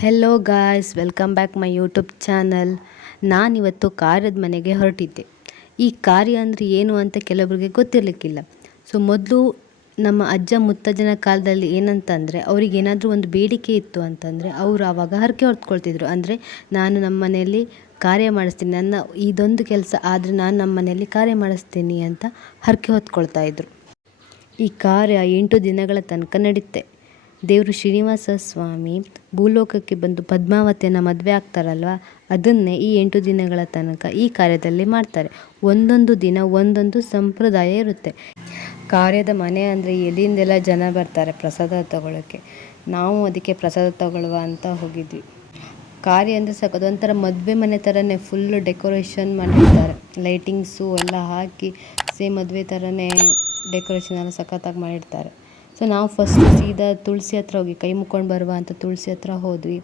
Hello guys, welcome back my YouTube channel. ನಾನಿವತ್ತು ಕಾರ್ಯದ ಮನೆಗೆ ಹೊರಟಿದ್ದೆ. ಈ ಕಾರ್ಯ ಅಂದರೆ ಏನು ಅಂತ ಕೆಲವರಿಗೆ ಗೊತ್ತಿರಲಿಕ್ಕಿಲ್ಲ. ಸೊ ಮೊದಲು ನಮ್ಮ ಅಜ್ಜ ಮುತ್ತಜ್ಜನ ಕಾಲದಲ್ಲಿ ಏನಂತಂದರೆ ಅವ್ರಿಗೆ ಏನಾದರೂ ಒಂದು ಬೇಡಿಕೆ ಇತ್ತು ಅಂತಂದರೆ ಅವರು ಆವಾಗ ಹರಕೆ ಹೊತ್ಕೊಳ್ತಿದ್ರು. ಅಂದರೆ ನಾನು ನಮ್ಮ ಮನೆಯಲ್ಲಿ ಕಾರ್ಯ ಮಾಡಿಸ್ತೀನಿ, ನನ್ನ ಇದೊಂದು ಕೆಲಸ ಆದರೆ ನಾನು ನಮ್ಮ ಮನೆಯಲ್ಲಿ ಕಾರ್ಯ ಮಾಡಿಸ್ತೀನಿ ಅಂತ ಹರಕೆ ಹೊತ್ಕೊಳ್ತಾ ಇದ್ರು. ಈ ಕಾರ್ಯ 8 ದಿನಗಳ ತನಕ ನಡೆಯುತ್ತೆ. ದೇವರು ಶ್ರೀನಿವಾಸ ಸ್ವಾಮಿ ಭೂಲೋಕಕ್ಕೆ ಬಂದು ಪದ್ಮಾವತಿಯನ್ನು ಮದುವೆ ಆಗ್ತಾರಲ್ವ, ಅದನ್ನೇ ಈ 8 ದಿನಗಳ ತನಕ ಈ ಕಾರ್ಯದಲ್ಲಿ ಮಾಡ್ತಾರೆ. ಒಂದೊಂದು ದಿನ ಒಂದೊಂದು ಸಂಪ್ರದಾಯ ಇರುತ್ತೆ. ಕಾರ್ಯದ ಮನೆ ಅಂದರೆ ಎಲ್ಲಿಂದೆಲ್ಲ ಜನ ಬರ್ತಾರೆ ಪ್ರಸಾದ ತಗೊಳ್ಳೋಕ್ಕೆ. ನಾವು ಅದಕ್ಕೆ ಪ್ರಸಾದ ತಗೊಳ್ಳುವ ಅಂತ ಹೋಗಿದ್ವಿ. ಕಾರ್ಯ ಅಂದರೆ ಅದೊಂಥರ ಮದುವೆ ಮನೆ ಥರನೇ ಫುಲ್ಲು ಡೆಕೋರೇಷನ್ ಮಾಡಿರ್ತಾರೆ. ಲೈಟಿಂಗ್ಸು ಎಲ್ಲ ಹಾಕಿ ಸೇಮ್ ಮದುವೆ ಥರನೇ ಡೆಕೋರೇಷನ್ ಎಲ್ಲ ಸಖತ್ತಾಗಿ ಮಾಡಿರ್ತಾರೆ. ಸೊ ನಾವು ಫಸ್ಟ್ ಸೀದಾ ತುಳಸಿ ಹತ್ರ ಹೋಗಿ ಕೈ ಮುಕ್ಕೊಂಡು ಬರುವ ಅಂತ ತುಳಸಿ ಹತ್ರ ಹೋದ್ವಿ.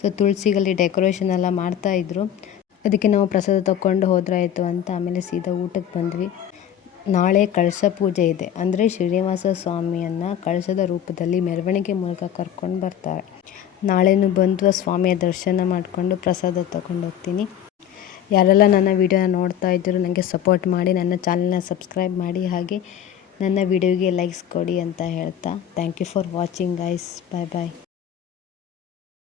ಸೊ ತುಳಸಿಗಲ್ಲಿ ಡೆಕೋರೇಷನ್ ಎಲ್ಲ ಮಾಡ್ತಾಯಿದ್ರು. ಅದಕ್ಕೆ ನಾವು ಪ್ರಸಾದ ತಗೊಂಡು ಹೋದ್ರಾಯಿತು ಅಂತ ಆಮೇಲೆ ಸೀದಾ ಊಟಕ್ಕೆ ಬಂದ್ವಿ. ನಾಳೆ ಕಳಶ ಪೂಜೆ ಇದೆ. ಅಂದರೆ ಶ್ರೀನಿವಾಸ ಸ್ವಾಮಿಯನ್ನು ಕಳಶದ ರೂಪದಲ್ಲಿ ಮೆರವಣಿಗೆ ಮೂಲಕ ಕರ್ಕೊಂಡು ಬರ್ತಾರೆ. ನಾಳೆನೂ ಬಂದು ಸ್ವಾಮಿಯ ದರ್ಶನ ಮಾಡಿಕೊಂಡು ಪ್ರಸಾದ ತಗೊಂಡು ಹೋಗ್ತೀನಿ. ಯಾರೆಲ್ಲ ನನ್ನ ವಿಡಿಯೋನ ನೋಡ್ತಾ ಇದ್ದರು ನನಗೆ ಸಪೋರ್ಟ್ ಮಾಡಿ, ನನ್ನ ಚಾನಲ್ನ ಸಬ್ಸ್ಕ್ರೈಬ್ ಮಾಡಿ, ಹಾಗೆ ನನ್ನ ವಿಡಿಯೋಗೆ ಲೈಕ್ಸ್ ಕೊಡಿ ಅಂತ ಹೇಳ್ತಾ thank you for watching guys. Bye bye.